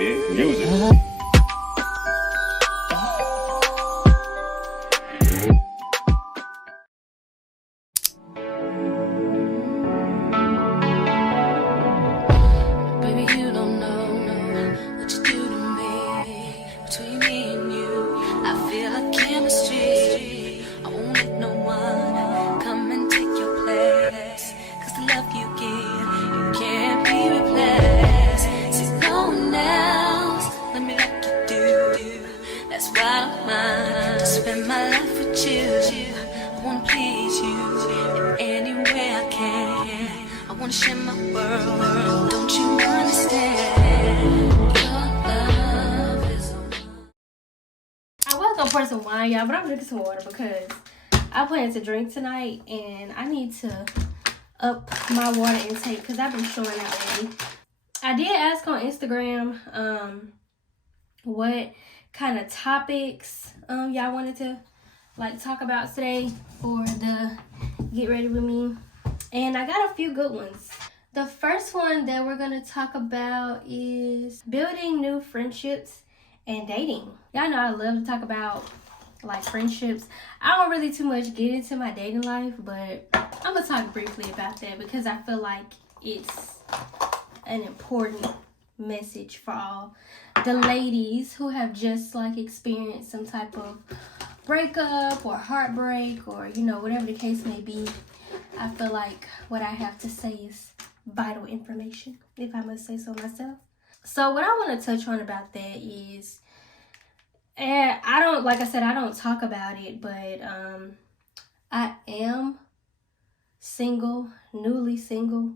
Big music. Spend my life with you. I wanna please you in any way I can. I wanna share my world. Don't you understand? Your love is a I was gonna pour some wine, y'all, but I'm drinking some water because I plan to drink tonight and I need to up my water intake because I've been showing out lately. I did ask on Instagram what kind of topics y'all wanted to like talk about today for the Get Ready With Me, and I got a few good ones. The first one that we're gonna talk about is building new friendships and dating. Y'all know I love to talk about like friendships. I don't really too much get into my dating life, but I'm gonna talk briefly about that because I feel like it's an important message for all the ladies who have just like experienced some type of breakup or heartbreak or whatever the case may be. I feel like what I have to say is vital information, if I must say so myself. So what I want to touch on about that is, I don't talk about it, but I am single, newly single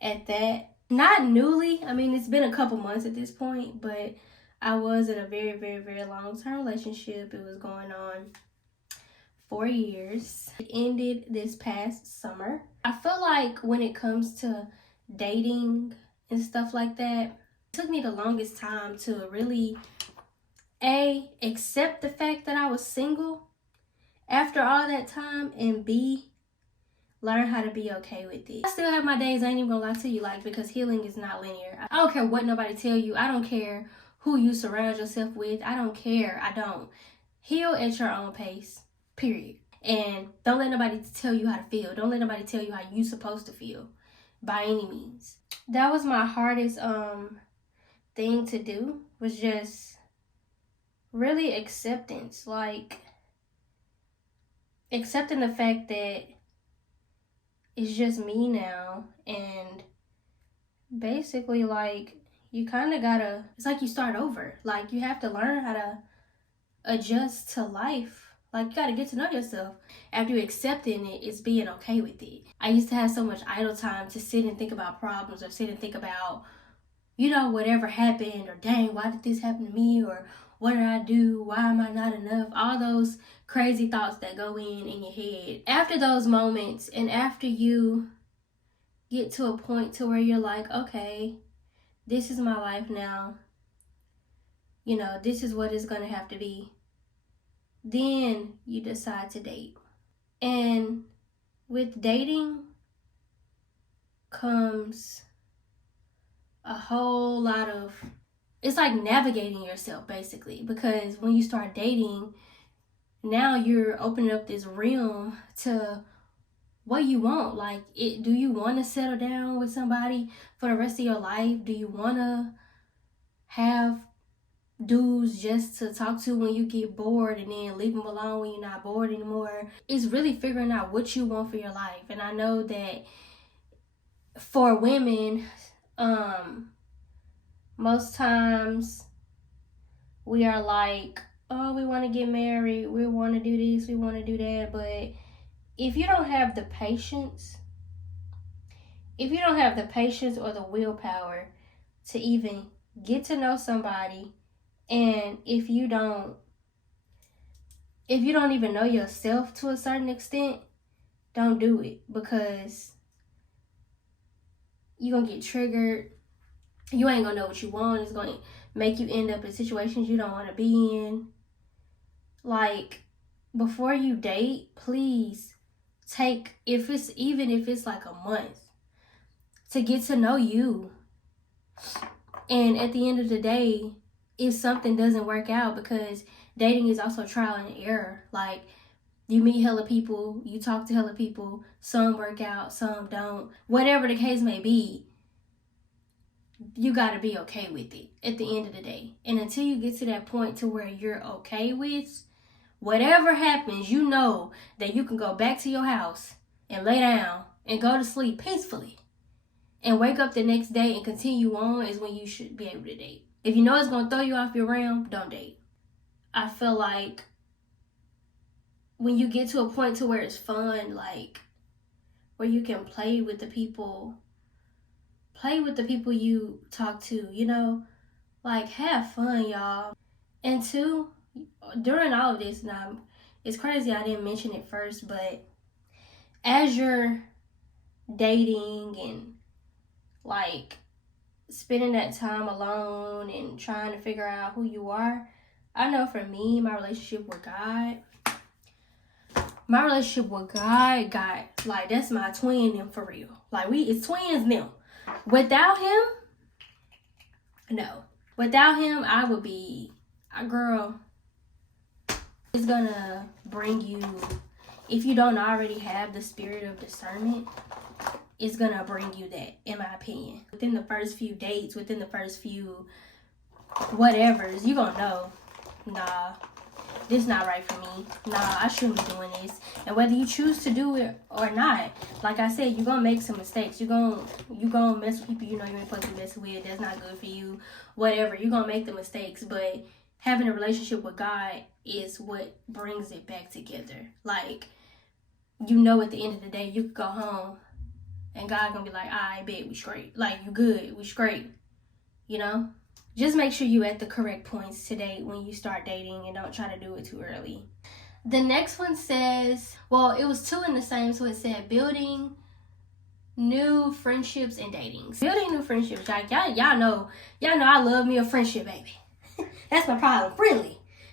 at that. Not newly, I mean, it's been a couple months at this point, but I was in a very, very, very long-term relationship. It was going on 4 years. It ended this past summer. I feel like when it comes to dating and stuff like that, it took me the longest time to really, A, accept the fact that I was single after all that time, and B, learn how to be okay with it. I still have my days, I ain't even gonna lie to you, because healing is not linear. I don't care what nobody tell you. I don't care who you surround yourself with. I don't care. I don't. Heal at your own pace, period. And don't let nobody tell you how to feel. Don't let nobody tell you how you supposed to feel by any means. That was my hardest thing to do, was just really acceptance. Like, accepting the fact that it's just me now, and basically you kind of gotta, it's like you start over. Like, you have to learn how to adjust to life. Like, you gotta get to know yourself. After you accepting it, it's being okay with it. I used to have so much idle time to sit and think about problems, or sit and think about, whatever happened, or dang, why did this happen to me, or what did I do? Why am I not enough? All those crazy thoughts that go in your head. After those moments, and after you get to a point to where you're like, okay, this is my life now. This is what it's gonna have to be. Then you decide to date. And with dating comes a whole lot of, it's like navigating yourself basically, because when you start dating, now you're opening up this realm to what you want. Like, do you want to settle down with somebody for the rest of your life? Do you want to have dudes just to talk to when you get bored and then leave them alone when you're not bored anymore? It's really figuring out what you want for your life. And I know that for women, most times we are like, oh, we want to get married, we want to do this, we want to do that. But if you don't have the patience, or the willpower to even get to know somebody, and if you don't even know yourself to a certain extent, don't do it, because you're going to get triggered. You ain't going to know what you want. It's going to make you end up in situations you don't want to be in. Like, before you date, please take, even if it's like a month, to get to know you And at the end of the day, if something doesn't work out, because dating is also trial and error. Like, you meet hella people, you talk to hella people, some work out, some don't. Whatever the case may be, you got to be okay with it at the end of the day. And until you get to that point to where you're okay with whatever happens, you know that you can go back to your house and lay down and go to sleep peacefully and wake up the next day and continue on, is when you should be able to date. If you know it's going to throw you off your realm, don't date. I feel like when you get to a point to where it's fun, like where you can play with the people you talk to, you know, like have fun, y'all. And two, during all of this, now it's crazy I didn't mention it first, but as you're dating and like spending that time alone and trying to figure out who you are, I know for me, my relationship with God got, like, that's my twin and for real. Like, it's twins now. Without him, no. Without him, I would be a girl. It's gonna bring you, if you don't already have the spirit of discernment, it's gonna bring you that, in my opinion. Within the first few dates, within the first few whatevers, you gonna know, nah, this not right for me. Nah, I shouldn't be doing this. And whether you choose to do it or not, like I said, you're gonna make some mistakes. You're gonna mess with people you know you ain't supposed to mess with. That's not good for you. Whatever, you're gonna make the mistakes. But having a relationship with God is what brings it back together. Like, you know, at the end of the day, you could go home and God gonna be like, I bet we straight. Like, you good, we straight. You know? Just make sure you at the correct points to date when you start dating, and don't try to do it too early. The next one says, well, it was two in the same, so it said building new friendships and datings. Building new friendships, like y'all know I love me a friendship, baby. That's my problem.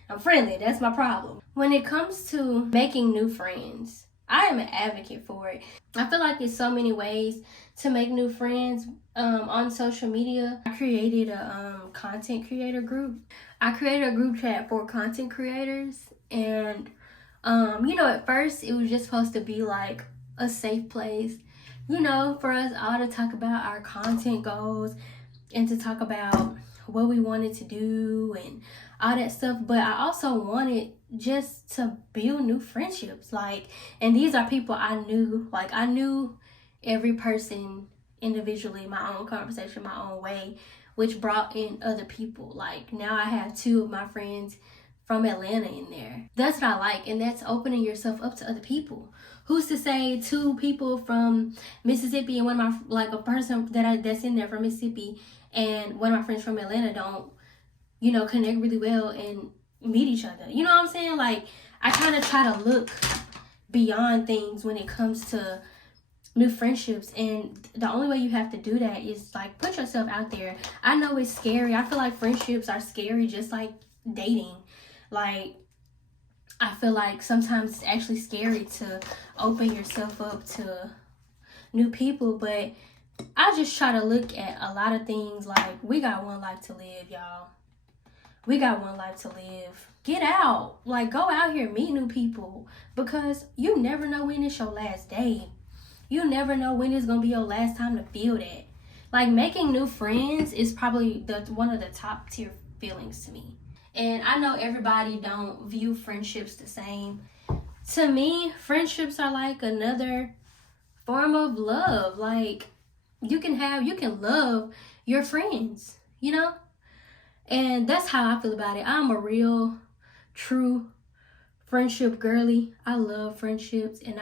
I'm friendly. That's my problem. When it comes to making new friends, I am an advocate for it. I feel like there's so many ways to make new friends on social media. I created a content creator group. I created a group chat for content creators, and you know, at first it was just supposed to be like a safe place, you know, for us all to talk about our content goals and to talk about what we wanted to do and all that stuff. But I also wanted just to build new friendships, like, and these are people I knew. Like, I knew every person individually, my own conversation, my own way, which brought in other people. Like, now I have two of my friends from Atlanta in there. That's what I like, and that's opening yourself up to other people. Who's to say two people from Mississippi and one of my, like, a person that's in there from Mississippi and one of my friends from Atlanta don't, you know, connect really well and meet each other? You know what I'm saying? Like, I kind of try to look beyond things when it comes to new friendships, and the only way you have to do that is, like, put yourself out there. I know it's scary. I feel like friendships are scary, just like dating. Like, I feel like sometimes it's actually scary to open yourself up to new people, but I just try to look at a lot of things like, we got one life to live, y'all. We got one life to live. Get out. Like, go out here, meet new people, because you never know when it's your last day. You never know when it's going to be your last time to feel that. Like, making new friends is probably one of the top tier feelings to me. And I know everybody don't view friendships the same. To me, friendships are like another form of love. Like, you can love your friends, you know? And that's how I feel about it. I'm a real, true friendship girly. I love friendships, and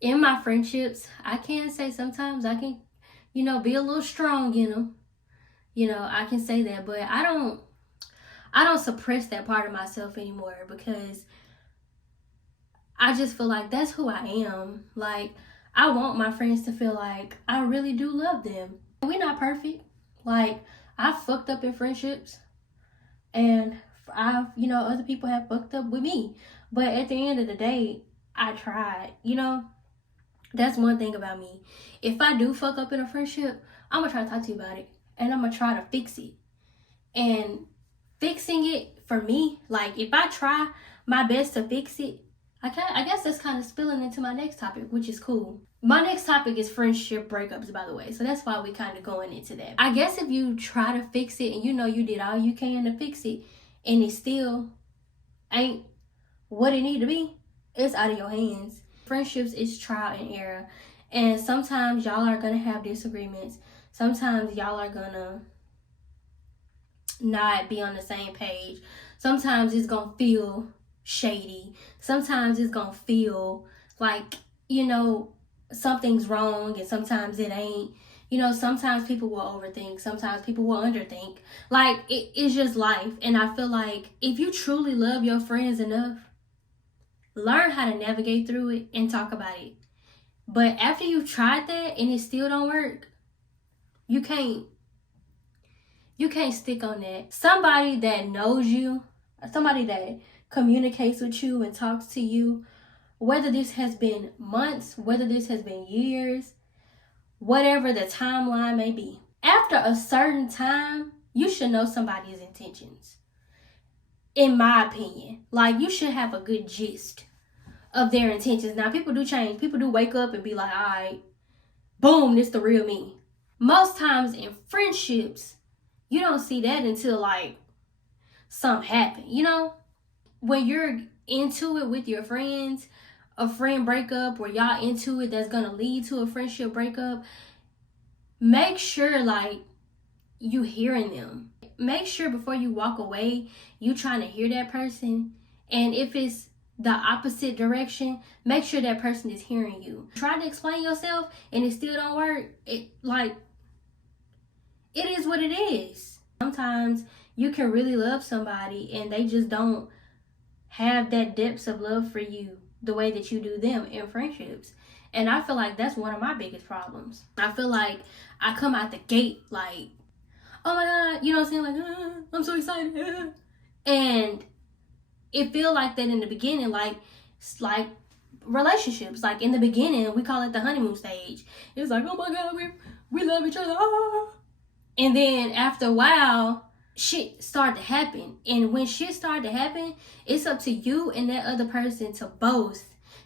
in my friendships, I can say sometimes I can, you know, be a little strong in them. You know, I can say that, but I don't suppress that part of myself anymore, because I just feel like that's who I am. Like, I want my friends to feel like I really do love them. We're not perfect. Like, I've fucked up in friendships, and you know, other people have fucked up with me. But at the end of the day, I tried, you know? That's one thing about me. If I do fuck up in a friendship, I'm gonna try to talk to you about it. and I'm gonna try to fix it. And fixing it for me, like if I try my best to fix it, I guess that's kind of spilling into my next topic, which is cool. My next topic is friendship breakups, by the way. So that's why we kind of going into that. I guess if you try to fix it and you know you did all you can to fix it and it still ain't what it need to be, it's out of your hands. Friendships is trial and error. And sometimes y'all are going to have disagreements. Sometimes y'all are going to not be on the same page. Sometimes it's going to feel shady. Sometimes it's going to feel like, you know, something's wrong, and sometimes it ain't. You know, sometimes people will overthink. Sometimes people will underthink. Like, it's just life. And I feel like if you truly love your friends enough, learn how to navigate through it and talk about it. But after you've tried that and it still don't work, you can't stick on that. Somebody that knows you, somebody that communicates with you and talks to you, whether this has been months, whether this has been years, whatever the timeline may be, after a certain time, you should know somebody's intentions. In my opinion, like, you should have a good gist of their intentions. Now, people do change. People do wake up and be like, all right, boom, this the real me. Most times in friendships, you don't see that until like something happened, you know? When you're into it with your friends, a friend breakup, or y'all into it that's gonna lead to a friendship breakup, make sure like you hearing them. Make sure before you walk away, you trying to hear that person. And if it's the opposite direction, make sure that person is hearing you. Try to explain yourself and it still don't work. It is what it is. Sometimes you can really love somebody and they just don't have that depths of love for you the way that you do them in friendships. And I feel like that's one of my biggest problems. I feel like I come out the gate like, oh my God, you know what I'm saying? Like, I'm so excited. And it feel like that in the beginning, like relationships. Like in the beginning, we call it the honeymoon stage. It's like, oh my God, we love each other. And then after a while, shit started to happen. And when shit started to happen, it's up to you and that other person to both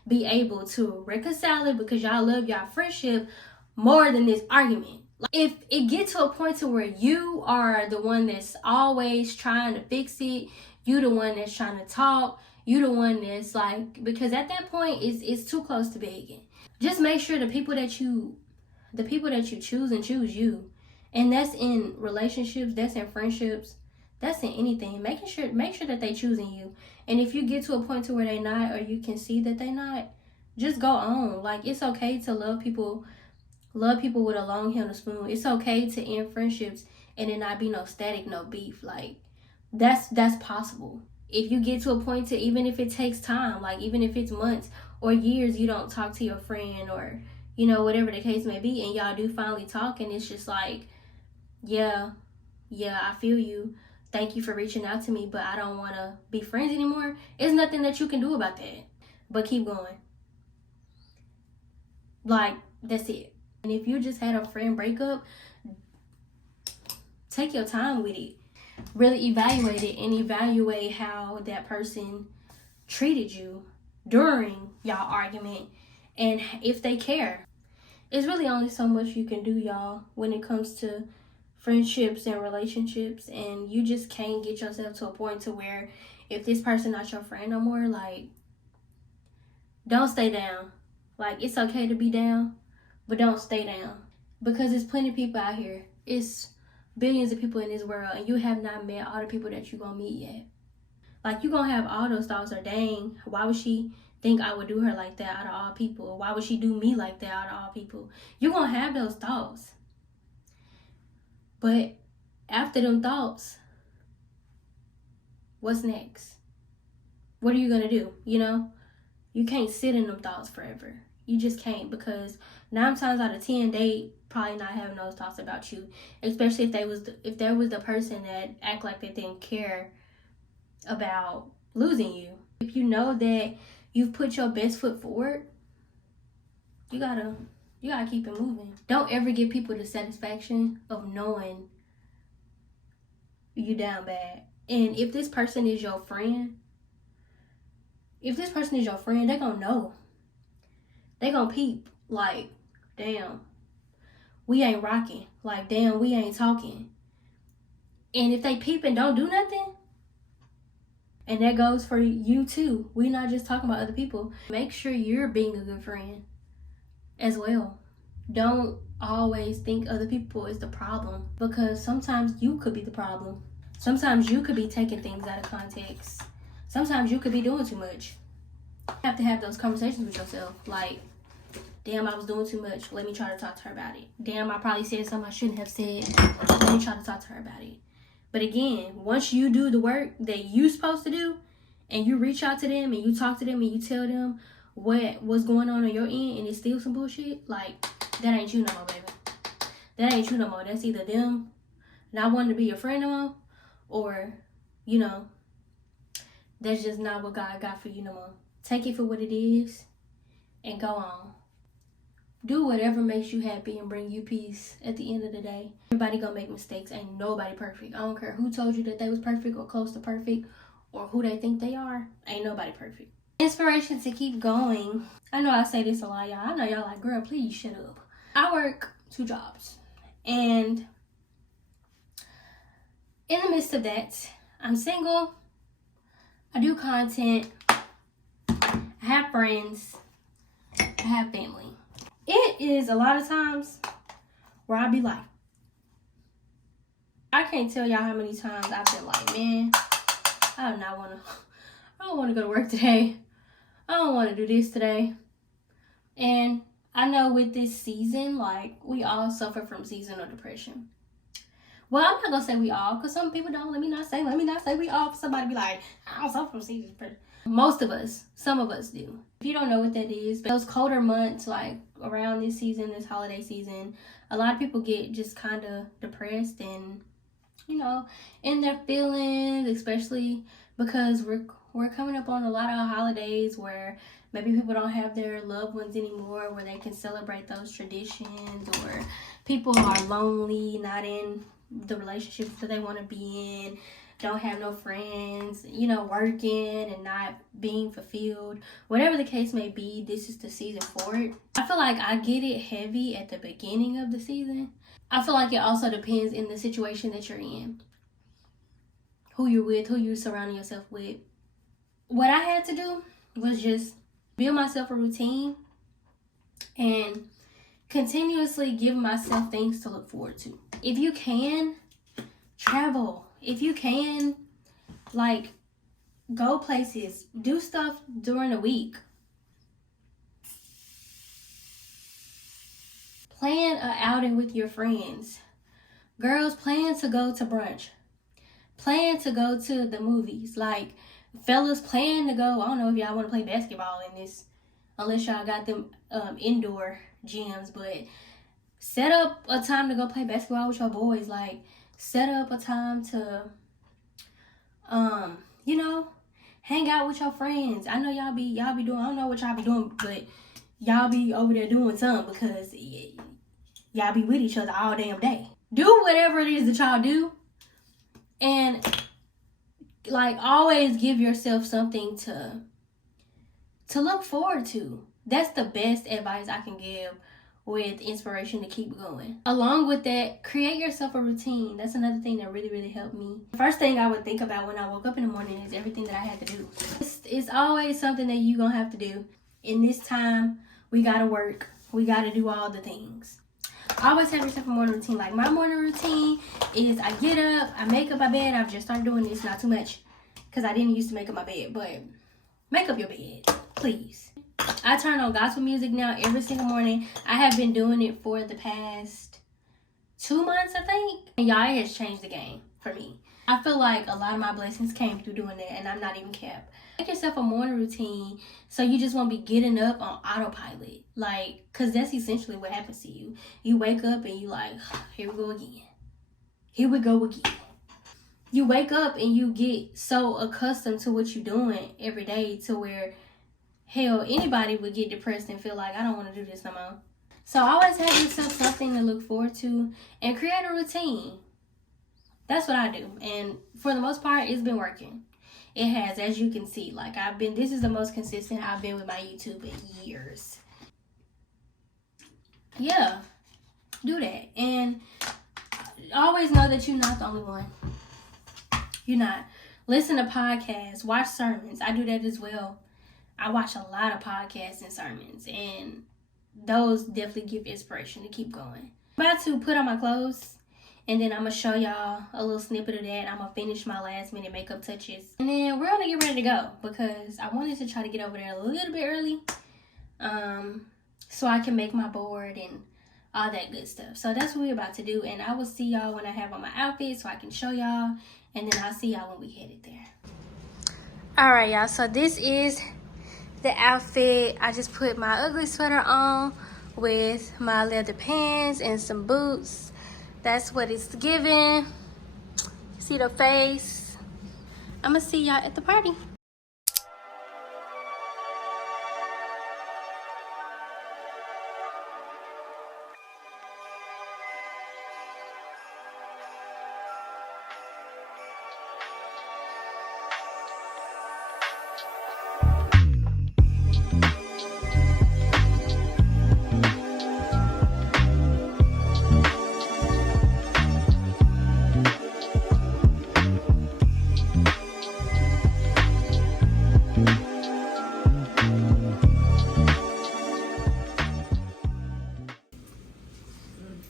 be able to reconcile it, because y'all love y'all friendship more than this argument. Like, if it gets to a point to where you are the one that's always trying to fix it, you the one that's trying to talk, you the one that's like, because at that point it's too close to begging. Just make sure the people that you choose and choose you. And that's in relationships, that's in friendships, that's in anything. Make sure that they choosing you. And if you get to a point to where they not, or you can see that they not, just go on. Like, it's okay to love people with a long handle spoon. It's okay to end friendships and it not be no static, no beef. Like, that's possible. If you get to a point to, even if it takes time, like even if it's months or years, you don't talk to your friend, or, you know, whatever the case may be, and y'all do finally talk, and it's just like, yeah, I feel you. Thank you for reaching out to me, but I don't want to be friends anymore. There's nothing that you can do about that, but keep going. Like, that's it. And if you just had a friend breakup, take your time with it. Really evaluate it, and evaluate how that person treated you during y'all argument, and if they care. It's really only so much you can do, y'all, when it comes to friendships and relationships. And you just can't get yourself to a point to where, if this person not your friend no more, like, don't stay down. Like, it's okay to be down, but don't stay down, because there's plenty of people out here. It's billions of people in this world, and you have not met all the people that you're gonna meet yet. Like, you're gonna have all those thoughts, or dang, why would she think I would do her like that out of all people? Or why would she do me like that out of all people? You're gonna have those thoughts. But after them thoughts, what's next? What are you gonna do? You know? You can't sit in them thoughts forever. You just can't, because 9 times out of 10, they probably not having those thoughts about you. Especially if there was the person that act like they didn't care about losing you. If you know that you've put your best foot forward, you gotta keep it moving. Don't ever give people the satisfaction of knowing you down bad. And if this person is your friend, they're gonna know. They gonna peep. Like, damn, we ain't rocking. Like, damn, we ain't talking. And if they peep and don't do nothing, and that goes for you too. We're not just talking about other people. Make sure you're being a good friend as well. Don't always think other people is the problem, because sometimes you could be the problem. Sometimes you could be taking things out of context. Sometimes you could be doing too much. You have to have those conversations with yourself. Like, damn, I was doing too much. Let me try to talk to her about it. Damn, I probably said something I shouldn't have said. Let me try to talk to her about it. But again, once you do the work that you're supposed to do, and you reach out to them and you talk to them and you tell them what's going on your end, and it's still some bullshit, like, that ain't you no more, baby. That ain't you no more. That's either them not wanting to be your friend no more, or, you know, that's just not what God got for you no more. Take it for what it is and go on. Do whatever makes you happy and bring you peace at the end of the day. Everybody gonna make mistakes. Ain't nobody perfect. I don't care who told you that they was perfect or close to perfect or who they think they are. Ain't nobody perfect. Inspiration to keep going. I know I say this a lot, y'all. I know y'all like, girl, please shut up. I work 2 jobs. And in the midst of that, I'm single. I do content. I have friends. I have family. It is a lot of times where I be like, I can't tell y'all how many times I've been like, man, I don't want to go to work today. I don't want to do this today. And I know with this season, like, we all suffer from seasonal depression. Well, I'm not going to say we all, because some people don't. Let me not say we all. Somebody be like, I don't suffer from seasonal depression. Most of us, some of us do. If you don't know what that is, those colder months, like around this season, this holiday season, a lot of people get just kind of depressed and, you know, in their feelings, especially because we're coming up on a lot of holidays where maybe people don't have their loved ones anymore, where they can celebrate those traditions, or people are lonely, not in the relationships that they want to be in, don't have no friends, you know, working and not being fulfilled. Whatever the case may be, this is the season for it. I feel like I get it heavy at the beginning of the season. I feel like it also depends in the situation that you're in, who you're with, who you're surrounding yourself with. What I had to do was just build myself a routine and continuously give myself things to look forward to. If you can, travel. If you can, like, go places, do stuff during the week. Plan an outing with your friends. Girls, plan to go to brunch. Plan to go to the movies. Like, fellas, plan to go. I don't know if y'all want to play basketball in this, unless y'all got them indoor gyms, but set up a time to go play basketball with your boys. Like, set up a time to, you know, hang out with your friends. I know y'all be doing, I don't know what y'all be doing, but y'all be over there doing something, because y'all be with each other all damn day. Do whatever it is that y'all do, and, like, always give yourself something to look forward to. That's the best advice I can give with inspiration to keep going. Along with that, create yourself a routine. That's another thing that really, really helped me. The first thing I would think about when I woke up in the morning is everything that I had to do. It's always something that you're gonna have to do. In this time, we gotta work. We gotta do all the things. Always have yourself a morning routine. Like, my morning routine is I get up, I make up my bed. I've just started doing this, not too much, because I didn't used to make up my bed, but make up your bed, please. I turn on gospel music now every single morning. I have been doing it for the past 2 months, I think. And y'all, it has changed the game for me. I feel like a lot of my blessings came through doing that, and I'm not even capped. Make yourself a morning routine so you just won't be getting up on autopilot. Like, because that's essentially what happens to you. You wake up and you like, here we go again. Here we go again. You wake up and you get so accustomed to what you're doing every day to where, hell, anybody would get depressed and feel like, I don't want to do this no more. So always have yourself something to look forward to and create a routine. That's what I do. And for the most part, it's been working. It has, as you can see. Like, this is the most consistent I've been with my YouTube in years. Yeah, do that. And always know that you're not the only one. You're not. Listen to podcasts, watch sermons. I do that as well. I watch a lot of podcasts and sermons, and those definitely give inspiration to keep going. I'm about to put on my clothes, and then I'm going to show y'all a little snippet of that. I'm going to finish my last minute makeup touches. And then we're going to get ready to go because I wanted to try to get over there a little bit early so I can make my board and all that good stuff. So that's what we're about to do. And I will see y'all when I have on my outfit so I can show y'all. And then I'll see y'all when we headed there. All right, y'all. So this is the outfit. I just put my ugly sweater on with my leather pants and some boots. That's what it's giving. See the face? I'm gonna see y'all at the party.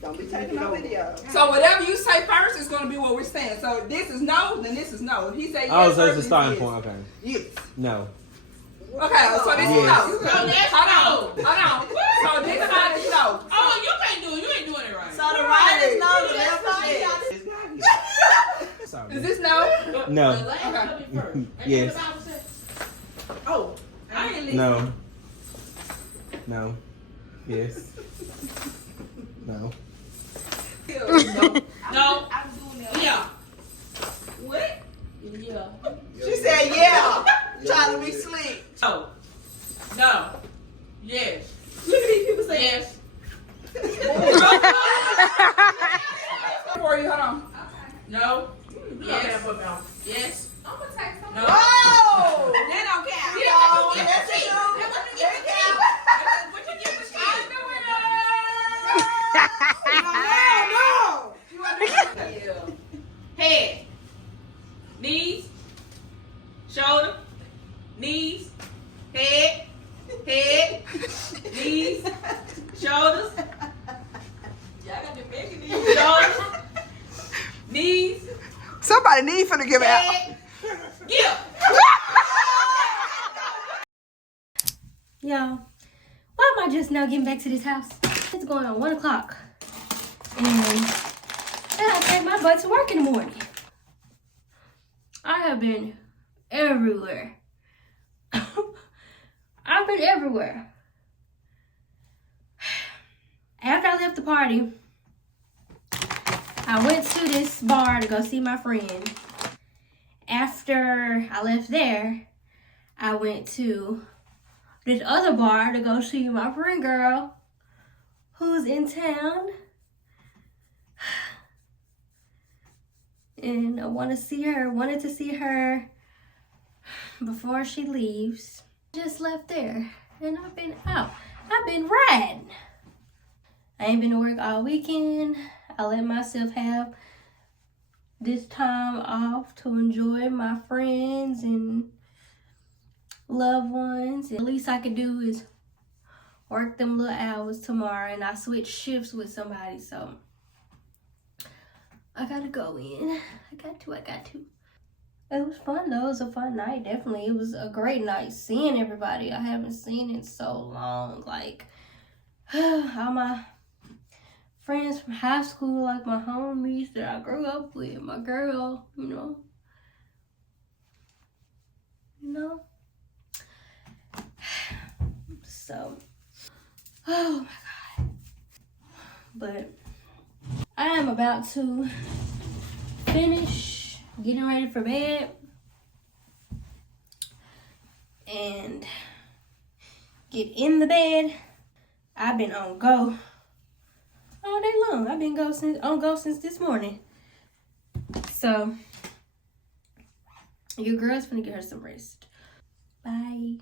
Don't be taking no video. So whatever you say first is going to be what we're saying. So this is no, then this is no. If he say yes, Oh, so it's first, a starting yes. point. Okay. Yes. No. Okay, so this is Yes. no. Hold on. So this side is no. Oh, you can't do it. You ain't doing it right. So the right is no, the left is yes. Sorry. Is this no? No. Okay. Yes. Oh, I ain't listen. No. No. Yes. No. No. I'm doing that. Yeah. What? Yeah. She said yeah. Trying to be slick. No. No. Yes. Look at these people saying Yes. For you, hold on. No. Yes. Okay. Yes. I'm gonna take some. No. Oh! That don't count. Yeah, No, that's yes, what it you do. get. That's what you Yes, get. it counts. What you get for I'm shit? the winner. No. Yeah. Head. Knees. Shoulder. Knees. Head. Head. Knees. Shoulders. Y'all got the big knees. Shoulders. Knees. Somebody need finna give out. Head. Yeah. Y'all, why am I just now getting back to this house? It's going on 1 o'clock. And I gotta take my butt to work in the morning. I have been everywhere. I've been everywhere. After I left the party, I went to this bar to go see my friend. After I left there, I went to this other bar to go see my friend girl who's in town. And I wanted to see her before she leaves. Just left there and I've been out. I've been riding. I ain't been to work all weekend. I let myself have this time off to enjoy my friends and loved ones. And the least I could do is work them little hours tomorrow, and I switch shifts with somebody, so I gotta go in. I got to. It was fun though. It was a fun night, definitely. It was a great night seeing everybody I haven't seen in so long. Like all my friends from high school, like my homies that I grew up with, my girl, you know. So, oh my God. But I am about to finish getting ready for bed and get in the bed. I've been on go all day long. I've been on go since this morning. So your girl's gonna get her some rest. Bye.